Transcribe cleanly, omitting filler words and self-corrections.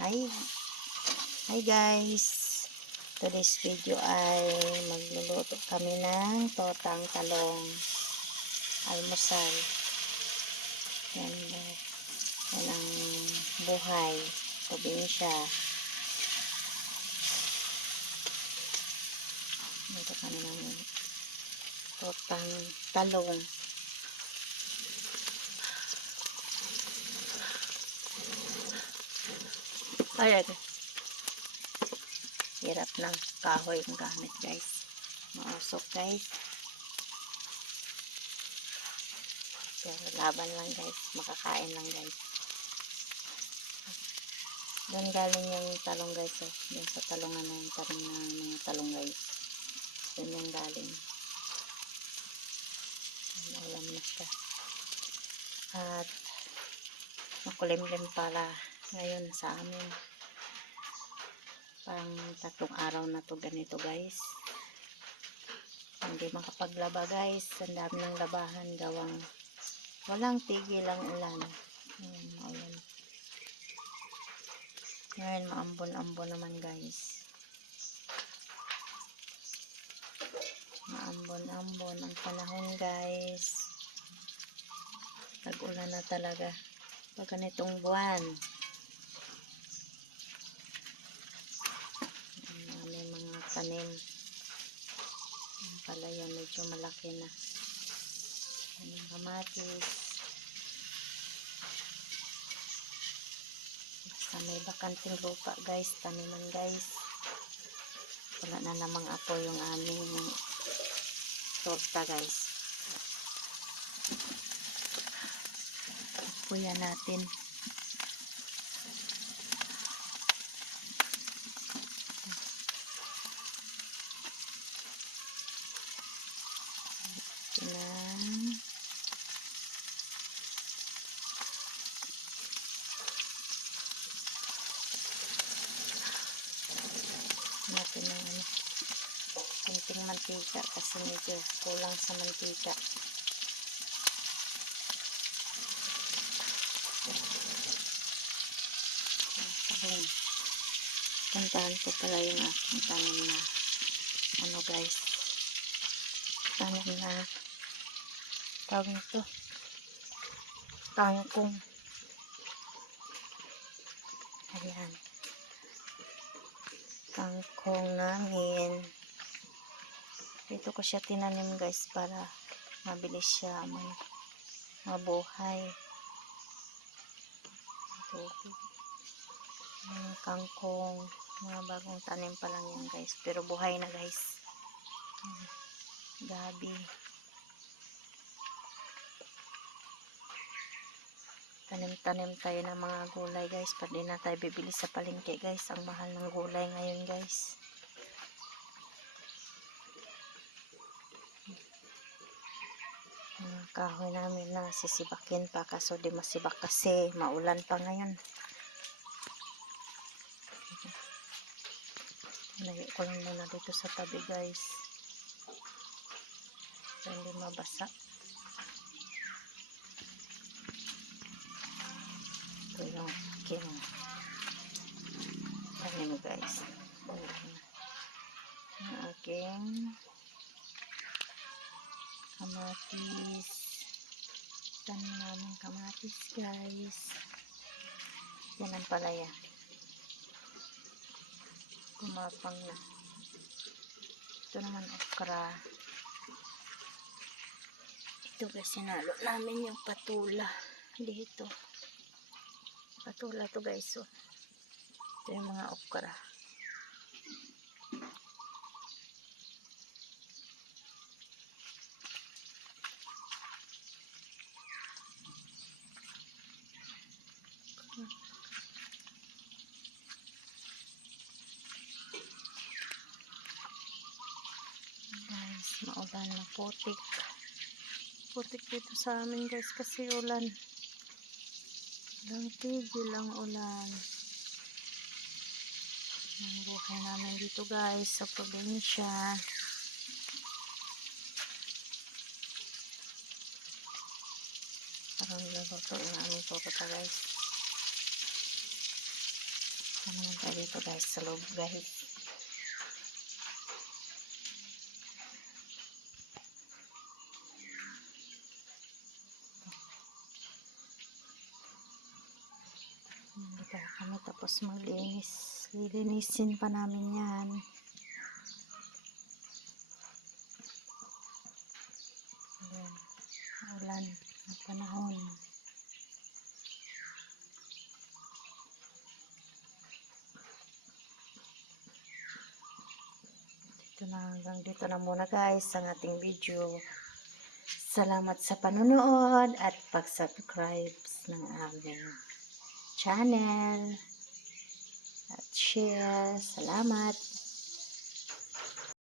Hi, hi guys. Today's video ay magluluto kami ng totang talong almusal. Yan, yan ang buhay, probinsya. Luto kami ng totang talong. Ayan. Hirap ng kahoy ang gamit guys. Mausok guys. Pero laban lang guys. Makakain lang guys. Doon galing yung talong guys. Oh. Doon sa talongan na yung talong na mga talong guys. Doon yung galing. Ulam na siya. At makulimlim pala ngayon sa amin. Parang 3 araw na to ganito guys. Hindi makapaglaba guys. Ang dami ng labahan gawang walang tigil ang ulan. Maulan. Ngayon maambon-ambon naman guys. Maambon-ambon ang panahon guys. Tag-ulan na talaga. Pag ganitong buwan. May mga tanim. Ang palaya medyo malaki na. Ang kamatis. Basta may bakanting lupa guys. Taniman guys. Wala na namang apo yung aming torta guys. Apoyan natin. Natin ng kunting mantika kasi medyo kulang sa mantika. Puntahan ko pala yung aking tanim na ano guys, tanim na tawag nito kangkong. Ayan, kangkong namin. Dito ko siya tinanim guys para mabilis siya mabuhay. Kangkong, mga bagong tanim pa lang yan guys, pero buhay na guys. Gabi, tanim-tanim tayo ng mga gulay guys, para di na tayo bibili sa palengke guys. Ang mahal ng gulay ngayon guys. Kahoy namin na sisibakin pa, kaso di masibak kasi maulan pa ngayon. Layo ko lang muna dito sa tabi guys, para hindi mabasa. Ito yung aking tanim guys. Yung aking kamatis. Tanim namin kamatis guys. Yan ang palaya. Kumapang na. Ito naman okra. Ito guys, sinalo namin yung patula dito. Patula to guys. So, ito yung mga okra. Guys, maulan na, putik. Putik dito sa amin guys kasi ulan. Walang tigil ang ulan. Ang buhay namin dito guys sa probinsya. Parang luluto yung aming torta guys. Ano naman tayo dito guys, sa loob guys. Hindi pa kami tapos maglinis. Lilinisin pa namin yan. Ayan, ulan na panahon. Hanggang dito na muna guys ang ating video. Salamat sa panonood at pag-subscribe ng aming channel at share. Salamat.